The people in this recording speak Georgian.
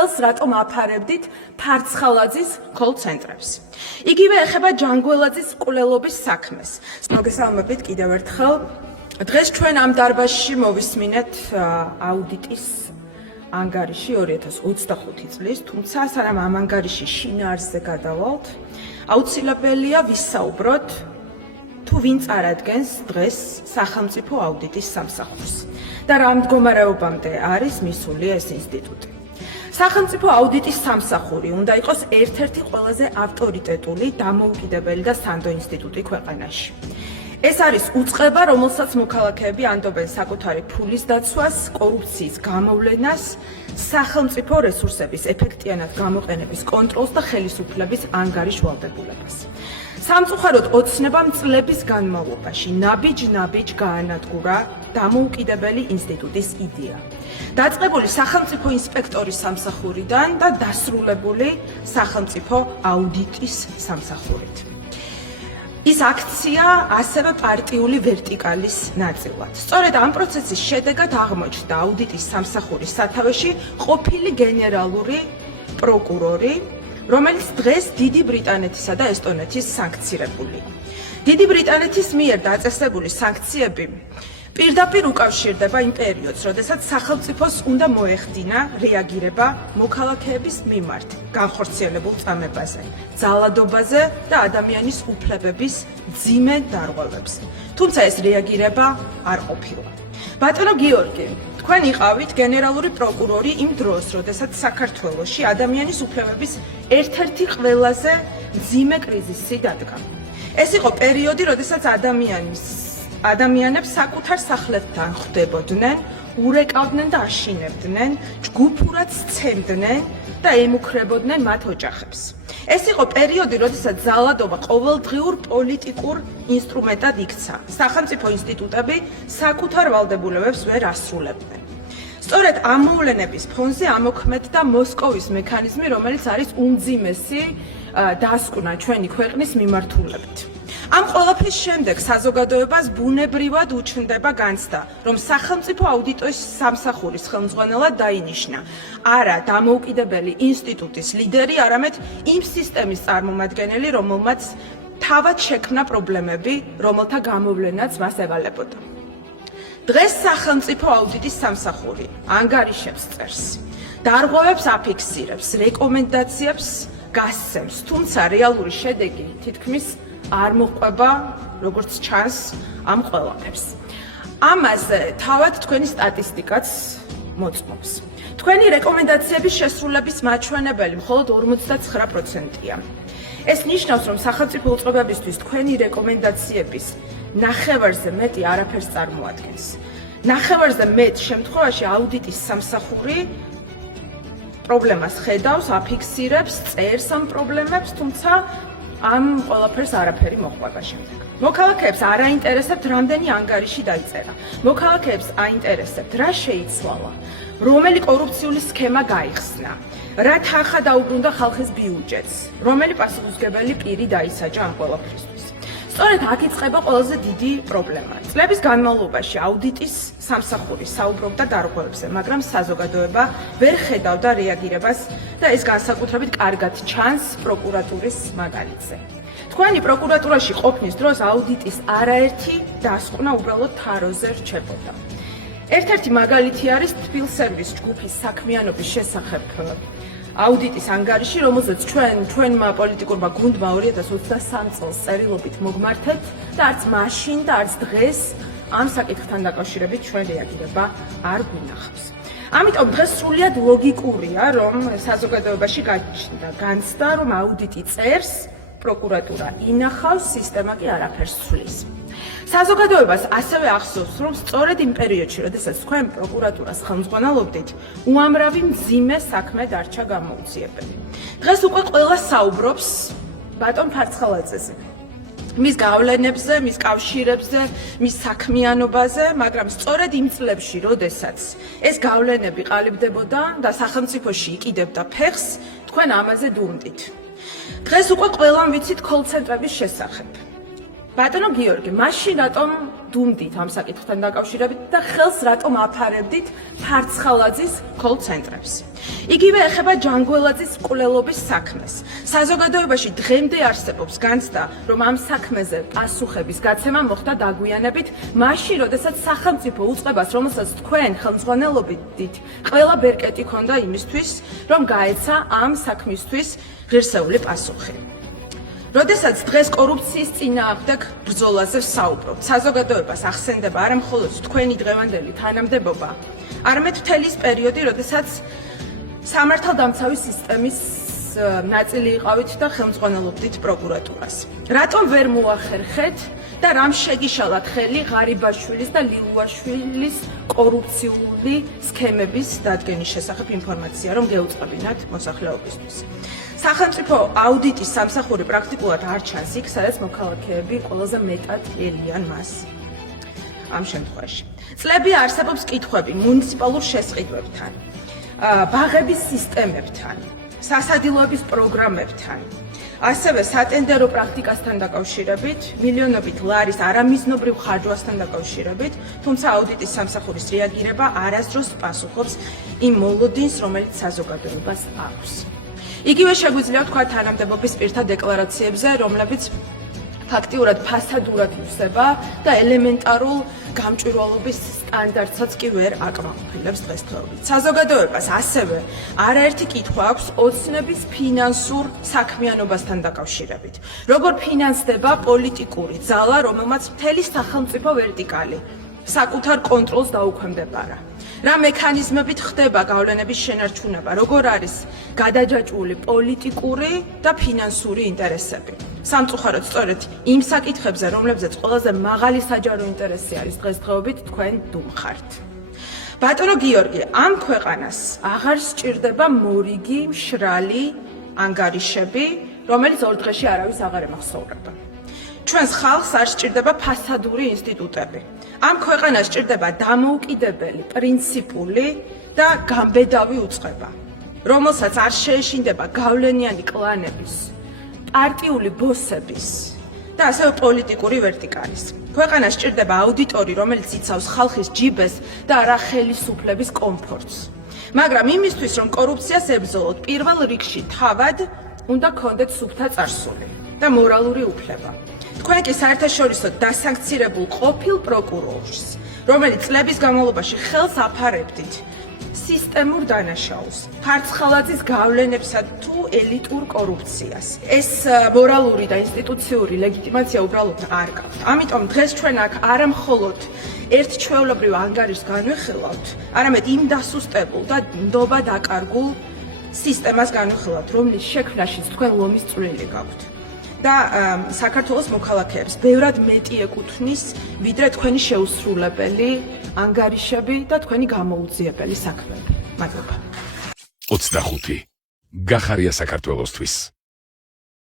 ხელს რატომ აფარებდით ფარცხალაძის კოლ-ცენტრებს. იგივე ეხება ჯანგველაძის მკვლელობის საქმეს. მოგესალმებით კიდევ ერთხელ. დღეს ჩვენ ამ დარბაზში მოვისმინეთ აუდიტის ანგარიში 2025 წლის, თუმცა სანამ ამ ანგარიში შინაარსზე გადავალთ, აუცილებელია ვისაუბროთ თუ ვინ წარადგენს დღეს სახელმწიფო აუდიტის სამსახურს და რა მდგომარეობამდე არის მისული ეს ინსტიტუტი. სახელმწიფო აუდიტის სამსახური უნდა იყოს ერთ-ერთი ყველაზე ავტორიტეტული, დამოუკიდებელი და სანდო ინსტიტუტი ქვეყანაში. ეს არის უწყება, რომელსაც მოქალაქეები ანდობენ საკუთარი ფულის დაცვას, კორუფციის გამოვლენას, სახელმწიფო რესურსების ეფექტიანად გამოყენების კონტროლს და ხელისუფლების ანგარიშვალდებულებას. სამწუხაროდ ოცნება წლების განმავლობაში ნაბიჯ-ნაბიჯ გაანადგურა დამოუკიდებელი ინსტიტუტის იდეა. დაწყებული სახელმწიფო ინსპექტორის სამსახურიდან და დასრულებული სახელმწიფო აუდიტის სამსახურით. ის აქცია ასევე პარტიული ვერტიკალის ნაწილად. სწორედ ამ პროცესის შედეგად აღმოჩნდა აუდიტის სამსახურის სათავეში ყოფილი გენერალური პროკურორი, რომელიც დღეს დიდი ბრიტანეთისა და ესტონეთის სანქცირებულია. დიდი ბრიტანეთის მიერ დაწესებული სანქციები პირდაპირ უკავშირდება იმ პერიოდს, როდესაც სახელმწიფოს უნდა მოეხდინა რეაგირება მოქალაქეების მიმართ განხორციელებულ წამებაზე, ძალადობაზე და ადამიანის უფლებების მძიმე დარღვევებზე. თუმცა ეს რეაგირება არ ყოფილა. ბატონო გიორგი, თქვენ იყავით გენერალური პროკურორი იმ დროს, როდესაც საქართველოში ადამიანის უფლებების ერთ-ერთი ყველაზე მძიმე კრიზისი დადგა. ეს იყო პერიოდი, როდესაც ადამიანებს საკუთარ სახლებთან ხვდებოდნენ, ურეკავდნენ და აშინებდნენ, ჯგუფურად სცემდნენ და ემუქრებოდნენ მათ ოჯახებს. ეს იყო პერიოდი, როდესაც ძალადობა ყოველდღიურ პოლიტიკურ ინსტრუმენტად იქცა. სახელმწიფო ინსტიტუტები საკუთარ ვალდებულებებს ვერ ასრულებდნენ. სწორედ ამ მოვლენების ფონზე ამოქმედდა მოსკოვის მექანიზმი, რომელიც არის უმძიმესი დასკვნა ჩვენი ქვეყნის მიმართულებით. ამ ყველაფრის შემდეგ საზოგადოებას ბუნებრივად უჩნდება განცდა, რომ სახელმწიფო აუდიტის სამსახურის ხელმძღვანელად დაინიშნა არა დამოუკიდებელი ინსტიტუტის ლიდერი, არამედ იმ სისტემის წარმომადგენელი, რომელმაც თავად შექმნა პრობლემები, რომელთა გამოვლენაც მას ევალებოდა. დღეს სახელმწიფო აუდიტის სამსახური ანგარიშებს წერს, დარღვევებს აფიქსირებს, რეკომენდაციებს გასცემს, თუმცა რეალური შედეგი თითქმის არ მოყვება, როგორც ჩანს, ამ ყველაფერს. ამაზე თავად თქვენი სტატისტიკაც მოწმობს. თქვენი რეკომენდაციების შესრულების მაჩვენებელი მხოლოდ 59%-ია. ეს ნიშნავს, რომ სახელმწიფო უწყებებისთვის თქვენი რეკომენდაციების ნახევარზე მეტი არაფერს წარმოადგენს. ნახევარზე მეტ შემთხვევაში აუდიტის სამსახური პრობლემას ხედავს, აფიქსირებს, წერს ამ პრობლემებს, თუმცა ამ ყველაფერს არაფერი მოყვება შემდეგ. მოქალაქეებს არ აინტერესებთ, რამდენი ანგარიში დაიწერა. მოქალაქეებს აინტერესებთ, რა შეიცვალა, რომელი კორუფციული სქემა გაიხსნა, რა თანხა დაუბრუნდა ხალხის ბიუჯეტს, რომელი პასუხისმგებელი პირი დაისაჯა ამ ყველაფრისთვის. სწორედ აქ იწყება ყველაზე დიდი პრობლემა. წლების განმავლობაში აუდიტის სამსახური საუბრობდა დარღვევებზე, მაგრამ საზოგადოება ვერ ხედავდა რეაგირებას და ეს განსაკუთრებით კარგად ჩანს პროკურატურის მაგალითზე. თქვენი პროკურატურაში ყოფნის დროს აუდიტის არაერთი დასკვნა უბრალოდ თაროზე რჩებოდა. ერთ-ერთი მაგალითი არის თბილსერვის ჯგუფის საქმიანობის შესახებ აუდიტის ანგარიში, რომელზეც ჩვენმა პოლიტიკურმა გუნდმა 2023 წელს წერილობით მოგმართეთ და არც მაშინ და არც დღეს ამ საკითხთან დაკავშირებით ჩვენ რეაგირება არ გვინახავს. ამიტომ დღეს სრულიად ლოგიკურია, რომ საზოგადოებაში გაჩნდა განცდა, რომ აუდიტი წერს, პროკურატურა ინახავს, სისტემა კი არაფერს ცვლის. საზოგადოებას ასევე ახსოვს, რომ სწორედ იმ პერიოდში, როდესაც თქვენ პროკურატურას ხელმძღვანელობდით, უამრავი მძიმე საქმე დარჩა გამოუწიებელი. დღეს უკვე ყველა საუბრობს ბატონ ფარცხალაძეზე, მის გავლენებზე, მის კავშირებზე, მის საქმიანობაზე, მაგრამ სწორედ იმ წლებში, როდესაც ეს გავლენები ყალიბდებოდა და სახელმწიფოში იკიდებდა ფეხს, თქვენ ამაზე დუმდით. დღეს უკვე ყველამ ვიცით კოლ-ცენტრების შესახებ. ბატონო გიორგი, მაშინ რატომ დუმდით ამ საკითხთან დაკავშირებით და ხელს რატომ აფარებდით ფარცხალაძის კოლ-ცენტრებს? იგივე ეხება ჯანგველაძის მკვლელობის საქმეს. საზოგადოებაში დღემდე არსებობს განცდა, რომ ამ საქმეზე პასუხების გაცემა მოხდა დაგვიანებით, მაშინ, როდესაც სახელმწიფო უწყებას, რომელსაც თქვენ ხელმძღვანელობდით, ყველა ბერკეტი ჰქონდა იმისთვის, რომ გაეცა ამ საქმისთვის ღირსეული პასუხი. როდესაც დღეს კორუფციის წინააღმდეგ ბრძოლაზე ვსაუბრობთ, საზოგადოებას ახსენდება არა მხოლოდ თქვენი დღევანდელი თანამდებობა, არამედ მთელი ის პერიოდი, როდესაც სამართალდამცავი სისტემის ნაწილი იყავით და ხელმძღვანელობდით პროკურატურას. რატომ ვერ მოახერხეთ და რამ შეგიშალათ ხელი ღარიბაშვილის და ლილუაშვილის კორუფციული სქემების დადგენის შესახებ ინფორმაცია, რომ გეუწყებინათ მოსახლეობისთვის? სახელმწიფო აუდიტის სამსახური პრაქტიკულად არ ჩანს იქ, სადაც მოქალაქეები ყველაზე მეტად ელიან მას. ამ შემთხვევაში წლები არსებობს კითხვები მუნიციპალურ შესყიდვებთან, ბაღების სისტემებთან, სასადილოების პროგრამებთან, ასევე სატენდერო პრაქტიკასთან დაკავშირებით, მილიონობით ლარის არამიზნობრივ ხარჯვასთან დაკავშირებით, თუმცა აუდიტის სამსახურის რეაგირება არასდროს პასუხობს იმ მოლოდინს, რომელიც საზოგადოებას აქვს. იგივე შეგვიძლია თქვა თანამდებობის პირთა დეკლარაციებზე, რომლებიც ფაქტიურად ფასადურად ივსება და ელემენტარულ გამჭვირვალობის სტანდარტსაც კი ვერ აკმაყოფილებს დღესდღეობით. საზოგადოებას ასევე არაერთი კითხვა აქვს ოცნების ფინანსურ საქმიანობასთან დაკავშირებით. როგორ ფინანსდება პოლიტიკური ძალა, რომელმაც მთელი სახელმწიფო ვერტიკალი საკუთარ კონტროლს დაუქვემდებარა? რა მექანიზმებით ხდება გავლენების შენარჩუნება, როგორ არის გადაჯაჭვული პოლიტიკური და ფინანსური ინტერესები? სამწუხაროდ სწორედ იმ საკითხებზე, რომლებზეც ყველაზე მაღალი საჯარო ინტერესი არის დღესდღეობით, თქვენ დუმხართ. ბატონო გიორგი, ამ ქვეყანას აღარ სჭირდება მორიგი, მშრალი ანგარიშები, რომელიც ორ დღეში არავის აღარ ემახსოვრება. ჩვენს ხალხს არ სჭირდება ფასადური ინსტიტუტები. ამ ქვეყანას სჭირდება დამოუკიდებელი, პრინციპული და გამბედავი უწყება, რომელსაც არ შეეშინდება გავლენიანი კლანების, პარტიული ბოსების და ასევე პოლიტიკური ვერტიკალის. ქვეყანას სჭირდება აუდიტორი, რომელიც იცავს ხალხის ჯიბეს და არა ხელისუფლების კომფორტს. მაგრამ იმისთვის, რომ კორუფციას ებრძოლოთ, პირველ რიგში თავად უნდა გქონდეთ სუფთა წარსული და მორალური უფლება. თქვენ კი საერთაშორისო დასანქცირებულ ყოფილ პროკურორს, რომელიც წლების განმავლობაში ხელს აფარებდით სისტემურ დანაშაულს, ფარცხალაძის გავლენებსა თუ ელიტურ კორუფციას. ეს მორალური და ინსტიტუციური ლეგიტიმაცია უბრალოდ არ გაქვთ. ამიტომ დღეს ჩვენ აქ არა მხოლოდ ერთ ჩვეულებრივ ანგარიშს განვიხილავთ, არამედ იმ დასუსტებულ და ნდობა დაკარგულ სისტემას განვიხილავთ, რომლის შექმნაშიც თქვენ ლომის წვლილი გაქვთ. და საქართველოს მოქალაქეებს ბევრად მეტი ეკუთვნის, ვიდრე თქვენი შეუსრულებელი ანგარიშები და თქვენი გამოუძიებელი საქმეები. მადლობა. 25. გახარია საქართველოსთვის.